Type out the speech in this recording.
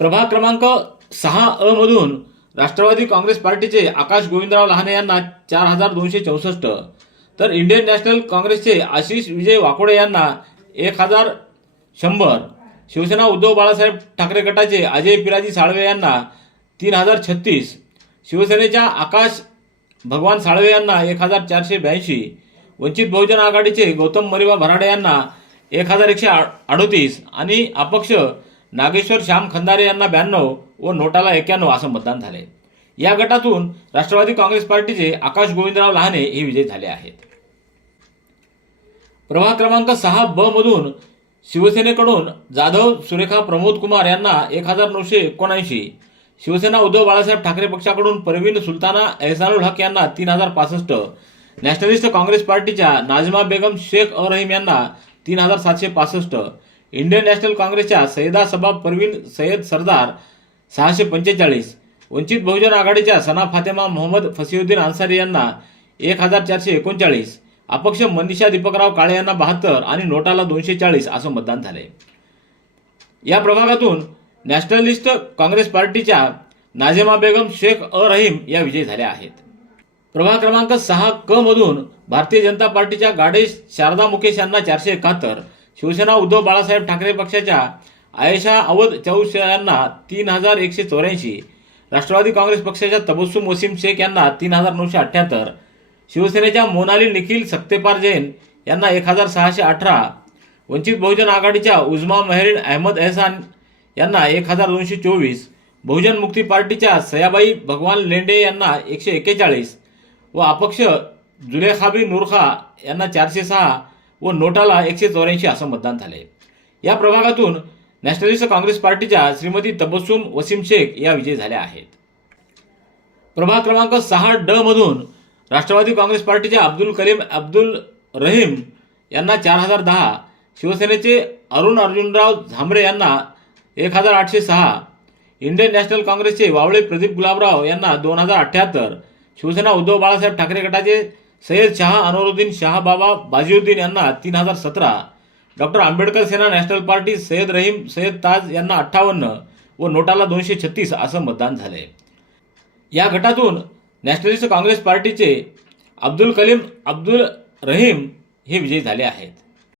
प्रभाग क्रमांक 6 मधून राष्ट्रवादी काँग्रेस पार्टीचे आकाश गोविंदराव लहाने यांना 4264, तर इंडियन नॅशनल काँग्रेसचे आशिष विजय वाकोडे यांना 1100, शिवसेना उद्धव बाळासाहेब ठाकरे गटाचे अजय पिराजी साळवे यांना 3036, शिवसेनेच्या आकाश भगवान साळवे यांना 1482, वंचित बहुजन आघाडीचे गौतम मरिवा भराडे यांना 1138 आणि अपक्ष नागेश्वर श्याम खंदारे यांना 92 व नोटाला 91 असं मतदान झाले। या गटातून राष्ट्रवादी काँग्रेस पार्टीचे आकाश गोविंदराव लहाने हे विजयी झाले आहेत। प्रभाग क्रमांक 6 मधून शिवसेनेकडून जाधव सुरेखा प्रमोद कुमार यांना 1979, शिवसेना उद्धव बाळासाहेब ठाकरे पक्षाकडून परवीन सुलताना एहसानुल हक यांना 3065, नॅशनलिस्ट काँग्रेस पार्टीच्या नाजमा बेगम शेख रहीम यांना 3765, इंडियन नॅशनल काँग्रेसच्या सैयदा सबा परवीन सय्यद सरदार 645, वंचित बहुजन आघाडीच्या सना फातेमा मोहम्मद फसीउद्दीन अन्सारी यांना 1439, अपक्ष मनीषा दीपकराव काळे यांना 72 आणि नोटाला 240 असं मतदान झाले। या प्रभागातून नॅशनलिस्ट काँग्रेस पार्टीच्या नाझिमा बेगम शेख रहीम या विजयी झाल्या आहेत। प्रभाग क्रमांक 6 मधून भारतीय जनता पार्टीच्या गाडेश शारदा मुकेश यांना 471, शिवसेना उद्धव बाळासाहेब ठाकरे पक्षाच्या आयशा अवध चौश यांना 3184, राष्ट्रवादी काँग्रेस पक्षाच्या तबस्सुम वसीम शेख यांना 3978, शिवसेनेच्या मोनाली निखिल सक्तेपार जैन यांना 1618, वंचित बहुजन आघाडीच्या उजमा मेहरीन अहमद एहसान यांना 1224, बहुजन मुक्ती पार्टीच्या सयाबाई भगवान लेंडे यांना 141 व अपक्ष जुलेखाबी नूरखा यांना 406 व नोटाला 184 असं मतदान झाले। या प्रभागातून नॅशनलिस्ट काँग्रेस पार्टीच्या श्रीमती तबस्सुम वसीम शेख या विजयी झाल्या आहेत। प्रभाग क्रमांक 6 मधून राष्ट्रवादी काँग्रेस पार्टीच्या अब्दुल कलीम अब्दुल रहीम यांना 4010, शिवसेनेचे अरुण अर्जुनराव झांबरे यांना 1806, इंडियन नॅशनल काँग्रेसचे वावळे प्रदीप गुलाबराव यांना 2078, शिवसेना उद्धव बाळासाहेब ठाकरे गटाचे सय्यद शाह अनवरुद्दीन शाह बाबा बाजीउद्दीन यांना 3017, डॉक्टर आंबेडकर सेना नॅशनल पार्टी सय्यद रहीम सय्यद ताज यांना 58 व नोटाला 236 असं मतदान झाले। या गटातून नॅशनलिस्ट काँग्रेस पार्टीचे अब्दुल कलीम अब्दुल रहीम हे विजयी झाले आहेत।